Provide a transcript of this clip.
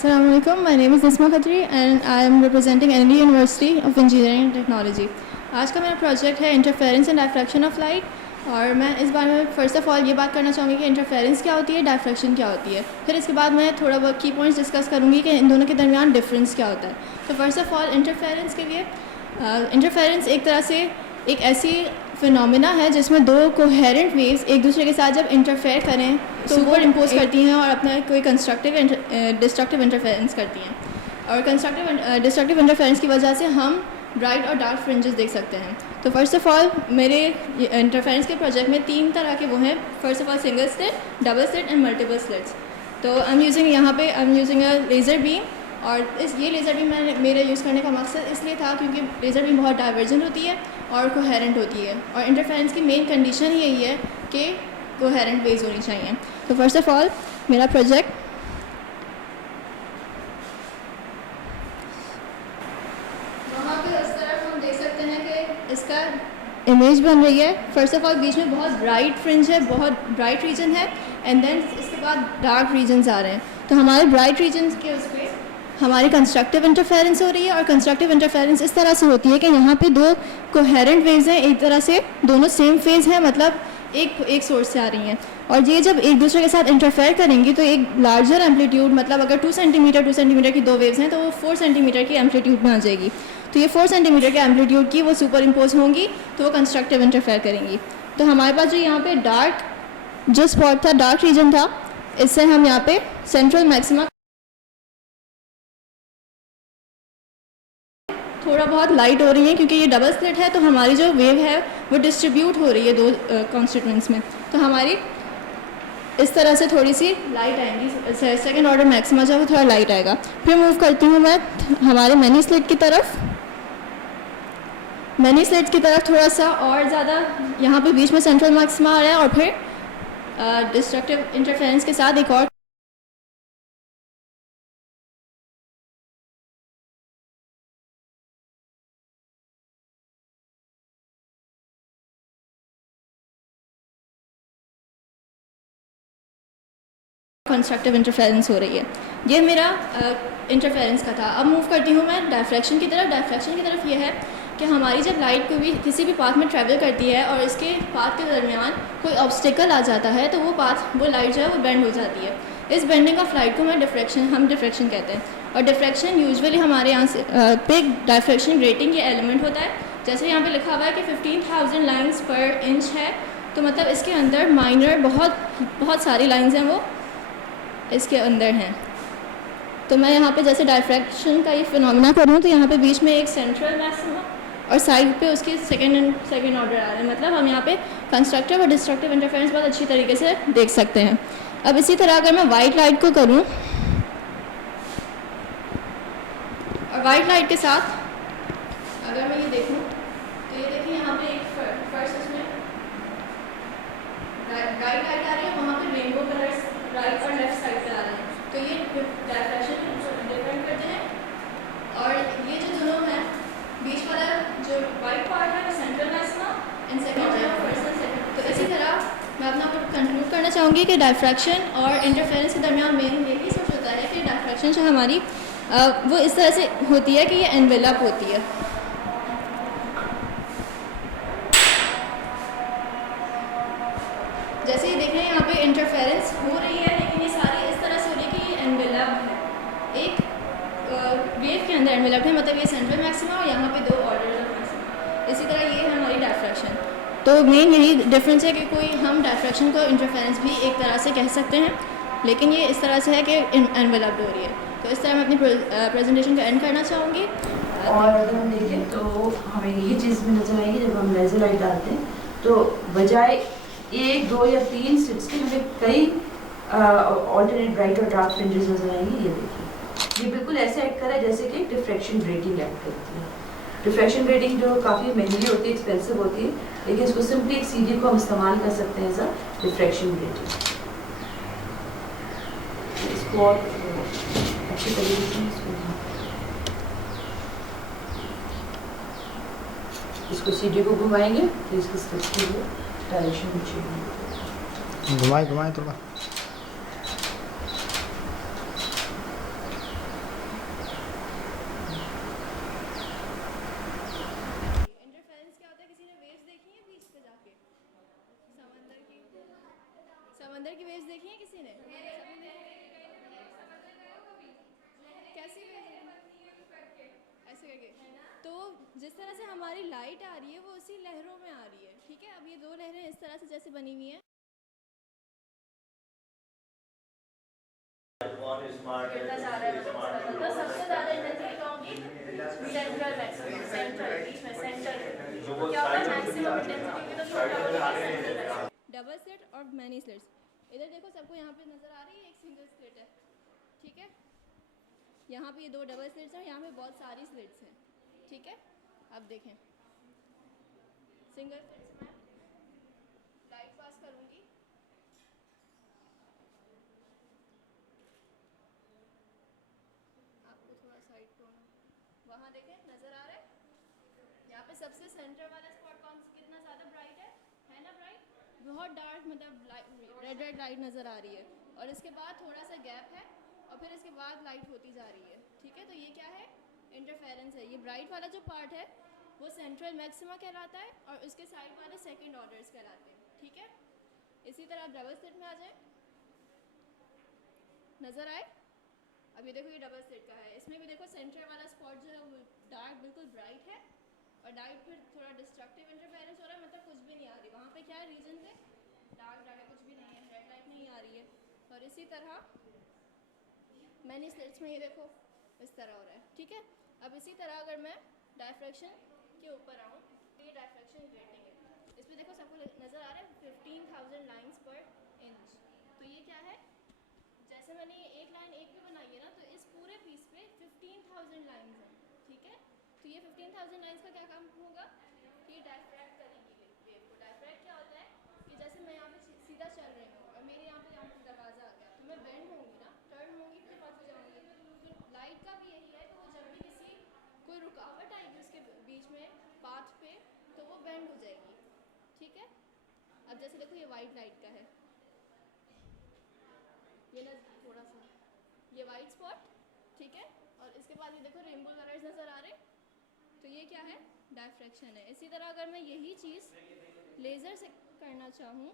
Assalamu alaikum. My name is Nisma Khatri and I am representing NLD University of Engineering and Technology. आज का मेरा project है interference and diffraction of light, और मैं इस बारे में फ़र्स्ट ऑफ़ ऑल ये बात करना चाहूँगी कि इंटरफेरेंस क्या होती है, डायफ्रैक्शन क्या होती है। फिर इसके बाद मैं थोड़ा बहुत की पॉइंट्स डिस्कस करूँगी कि इन दोनों के दरमियान डिफरेंस क्या होता है। तो फर्स्ट ऑफ़ ऑल इंटरफेरेंस के लिए इंटरफेरेंस एक तरह से एक ऐसी फिनोमिना है जिसमें दो कोहेरेंट वेव्स एक दूसरे के साथ जब इंटरफेयर करें तो सुपर इम्पोज करती हैं और अपना कोई कंस्ट्रक्टिव डिस्ट्रक्टिव इंटरफेरेंस करती हैं। और कंस्ट्रक्टिव डिस्ट्रक्टिव इंटरफेरेंस की वजह से हम ब्राइट और डार्क फ्रिंजेस देख सकते हैं। तो फर्स्ट ऑफ़ ऑल मेरे इंटरफेरेंस के प्रोजेक्ट में 3 तरह के वो हैं। First of all single slit, double slit and multiple slits. तो I am using a laser beam, और ये लेज़र बीम मेरे यूज़ करने का मकसद इसलिए था क्योंकि लेज़र बीम बहुत डाइवर्जेंट होती है और कोहेरेंट होती है, और इंटरफेरेंस की मेन कंडीशन यही है कि कोहेरेंट वेव्स होनी चाहिए। तो फर्स्ट ऑफ़ ऑल मेरा प्रोजेक्ट वहाँ पे इस तरफ हम देख सकते हैं कि इसका इमेज बन रही है। फर्स्ट ऑफ ऑल बीच में बहुत ब्राइट फ्रिंज है, बहुत ब्राइट रीजन है, एंड देन इसके बाद डार्क रीजन्स आ रहे हैं। तो हमारे ब्राइट रीजन्स के उस पर हमारी कंस्ट्रक्टिव इंटरफेरेंस हो रही है, और कंस्ट्रक्टिव इंटरफेरेंस इस तरह से होती है कि यहाँ पे दो कोहेरेंट वेव्स हैं, एक तरह से दोनों सेम फेज़ हैं, मतलब एक सोर्स से आ रही हैं, और ये जब एक दूसरे के साथ इंटरफेयर करेंगी तो एक लार्जर एम्पलीट्यूड, मतलब अगर 2 सेंटीमीटर की 2 वेव्स हैं तो वो 4 सेंटीमीटर की एम्पलीट्यूड में आ जाएगी। तो ये 4 सेंटीमीटर के एम्पलीट्यूड की वो सुपर इम्पोज होंगी, तो वो कंस्ट्रक्टिव इंटरफेयर करेंगी। तो हमारे पास जो यहाँ पे डार्क जो स्पॉट था, डार्क रीजन था, इससे हम यहाँ पे सेंट्रल मैक्सिमा थोड़ा बहुत लाइट हो रही है, क्योंकि ये डबल स्लिट है तो हमारी जो वेव है वो डिस्ट्रीब्यूट हो रही है 2 कॉन्स्टिट्यूएंट्स में, तो हमारी इस तरह से थोड़ी सी लाइट आएंगी। सेकंड ऑर्डर मैक्सिमा जो है वो थोड़ा लाइट आएगा। फिर मूव करती हूँ मैं हमारे मैनी स्लिट की तरफ। मैनी स्लिट की तरफ थोड़ा सा और ज़्यादा यहाँ पे बीच में सेंट्रल मैक्सिमा आ रहा है, और फिर डिस्ट्रक्टिव इंटरफेरेंस के साथ एक और कंस्ट्रक्टिव इंटरफेरेंस हो रही है। ये मेरा इंटरफेरेंस का था। अब मूव करती हूँ मैं डायफ्रैक्शन की तरफ। डायफ्रैक्शन की तरफ ये है कि हमारी जब लाइट को भी किसी भी पाथ में ट्रैवल करती है और इसके पाथ के दरमियान कोई ऑब्स्टिकल आ जाता है, तो वो लाइट जो है वो बेंड हो जाती है। इस बेंडिंग ऑफ लाइट को हम डिफ्रैक्शन कहते हैं। और डिफ्रैक्शन यूजुअली हमारे यहाँ से पे डायफ्रैक्शन ग्रेटिंग ये एलिमेंट होता है। जैसे यहाँ पे लिखा हुआ है कि 15,000 लाइन्स पर इंच है, तो मतलब इसके अंदर माइनर बहुत सारी लाइन्स हैं वो इसके अंदर हैं। तो मैं यहाँ पे जैसे डायफ्रैक्शन का ये फिनोमिना करूँ तो यहाँ पे बीच में एक सेंट्रल मैक्सिमा और साइड पे उसके सेकेंड ऑर्डर आ रहे हैं, मतलब हम यहाँ पे कंस्ट्रक्टिव और डिस्ट्रक्टिव इंटरफेरेंस बहुत अच्छी तरीके से देख सकते हैं। अब इसी तरह अगर मैं वाइट लाइट को करूँ, और वाइट लाइट के साथ अगर मैं ये देखूँ तो ये देखिए यहाँ पे एक फर्स्ट इसमें राइट लाइट आ रही है, वहाँ पे रेनबो कलर्स राइट और लेफ्ट साइड पे आ रहे हैं। तो ये डायफ्रैक्शन डिपेंड करते हैं। और ये जो दोनों हैं, बीच वाला जो वाइट पार्ट है वो central maxima and second first. तो इसी तरह मैं अपना कंक्लूड करना चाहूँगी कि डायफ्रैक्शन और इंटरफेरेंस के दरमियान मेन यही सोच होता है कि डायफ्रैक्शन जो हमारी वो इस तरह से होती है कि ये एनवेलप होती है। जैसे ये देख रहे हैं यहाँ पे इंटरफेरेंस हो रही है, लेकिन ये सारी इस तरह से हो रही है कि ये एनवेलप है, एक वेव के अंदर एनवेलप है, मतलब ये सेंट्रल मैक्सिमा और यहाँ पे 2 ऑर्डर ऑफ मैक्सिमा। इसी तरह ये है हमारी डायफ्रैक्शन। तो मेन यही डिफरेंस है कि हम डायफ्रैक्शन को इंटरफेरेंस भी एक तरह से कह सकते हैं, लेकिन ये इस तरह से है कि एनवेलप हो रही है। तो इस तरह मैं अपनी प्रेजेंटेशन का एंड करना चाहूँगी। और अगर हम देखें तो हमें ये चीज़ भी नज़र आएगी जब हम लेज़र लाइट डालते हैं, तो बजाय 1, 2 या 3 स्लिट्स के हमें कई ऑल्टरनेट ब्राइट और डार्क फ्रिंजेस नजर आएंगी। ये देखिए, ये बिल्कुल ऐसे एक्ट कर रहा है जैसे कि डिफ्रैक्शन ग्रेटिंग एक्ट करती है। डिफ्रैक्शन ग्रेटिंग जो काफ़ी महंगी होती है, एक्सपेंसिव होती है, लेकिन इसको सिंपली एक सीडी को हम इस्तेमाल कर सकते हैं एज अ डिफ्रैक्शन ग्रेटिंग। इसको और अच्छी तरीके से इसको सीडी को घुमाएंगे तो इसकी स्लिट्स की डायरेक्शन घुमाए थोड़ा। समंदर की वेव्स देखी है किसी ने? कैसी ऐसे करके। तो जिस तरह से हमारी लाइट आ रही है वो उसी लहरों में आ रही है, ठीक है। अब ये दो लहरें इस तरह से जैसे बनी हुई हैं। गिरता जा रहा है, तो सबसे ज़्यादा इंटेंसिटी कहाँ होगी? सेंट्रल मैक्सिमम, सेंट्रल बीच में सेंटर क्या होता है? मैक्सिमम इंटेंसिटी की तो छोटा होता है सेंट्रल। डबल स्लिट और मैनी स्लिट्स। इधर देखो सबको यहाँ पे नज़र आ रही है, एक सिंगल स्लिट है, ठीक है। यहाँ पे ये दो डबल स्लिट्स हैं, यहाँ पे बहुत सारी स्लिट्स हैं, ठीक है। अब देखें सिंगल स्लिट्स में लाइट पास करूँगी, आपको थोड़ा साइड टोन वहाँ देखें नज़र आ रहा है। यहाँ पे सबसे सेंटर वाला स्पॉट कौन कितना ज़्यादा ब्राइट है ना ब्राइट, बहुत डार्क, मतलब रेड रेड लाइट नज़र आ रही है। और इसके बाद थोड़ा सा गैप है और फिर इसके बाद लाइट होती जा रही है, ठीक है। तो ये क्या है? इंटरफेरेंस है। ये ब्राइट वाला जो पार्ट है वो सेंट्रल मैक्सिमा कहलाता है और उसके साइड वाले सेकेंड ऑर्डर्स कहलाते हैं, ठीक है। इसी तरह आप डबल स्लिट में आ जाए, नज़र आए। अब ये देखो ये डबल स्लिट का है, इसमें भी देखो सेंटर वाला स्पॉट जो है वो डार्क बिल्कुल ब्राइट है और डार्क फिर थोड़ा डिस्ट्रक्टिव इंटरफेरेंस हो रहा है, मतलब कुछ भी नहीं आ रही वहाँ पे। क्या है रीजन पे? डार्क डार्क है, कुछ भी नहीं है, रेड लाइट नहीं आ रही है। और इसी तरह मैंने स्लिट्स में ये देखो इस तरह हो रहा है, ठीक है। अब इसी तरह अगर मैं डायफ्रैक्शन के ऊपर आऊँ तो ये डायफ्रैक्शन रेटिंग है, इसमें देखो सबको नज़र आ रहा है 15,000 लाइन्स पर इंच। तो ये क्या है? जैसे मैंने ये एक लाइन एक पे बनाई है ना, तो इस पूरे पीस पे 15,000 लाइन्स हैं, ठीक है। तो ये 15,000 लाइन्स का क्या काम होगा कि ये डायफ्रैक्ट करेंगी वेव को। डायफ्रैक्ट क्या होता है कि जैसे मैं यहाँ पे सीधा चल रही हूँ और मेरे यहाँ पे दरवाज़ा आ गया, तो मैं बेंड होंगी ना, टर्न होंगी, फिर पास हो जाऊँगी। तो लाइट का भी यही है कि वो जब भी किसी कोई रुकावट आएगी उसके बीच में पाथ पे, तो वो बेंड हो जाएगी, ठीक है। अब जैसे देखो ये वाइट लाइट का है, ये ना थोड़ा सा ये वाइट स्पॉट, ठीक है। और इसके बाद ये देखो रेनबो कलर्स नज़र आ रहे हैं, तो ये क्या है? डायफ्रैक्शन है। इसी तरह अगर मैं यही चीज़ लेज़र से करना चाहूँ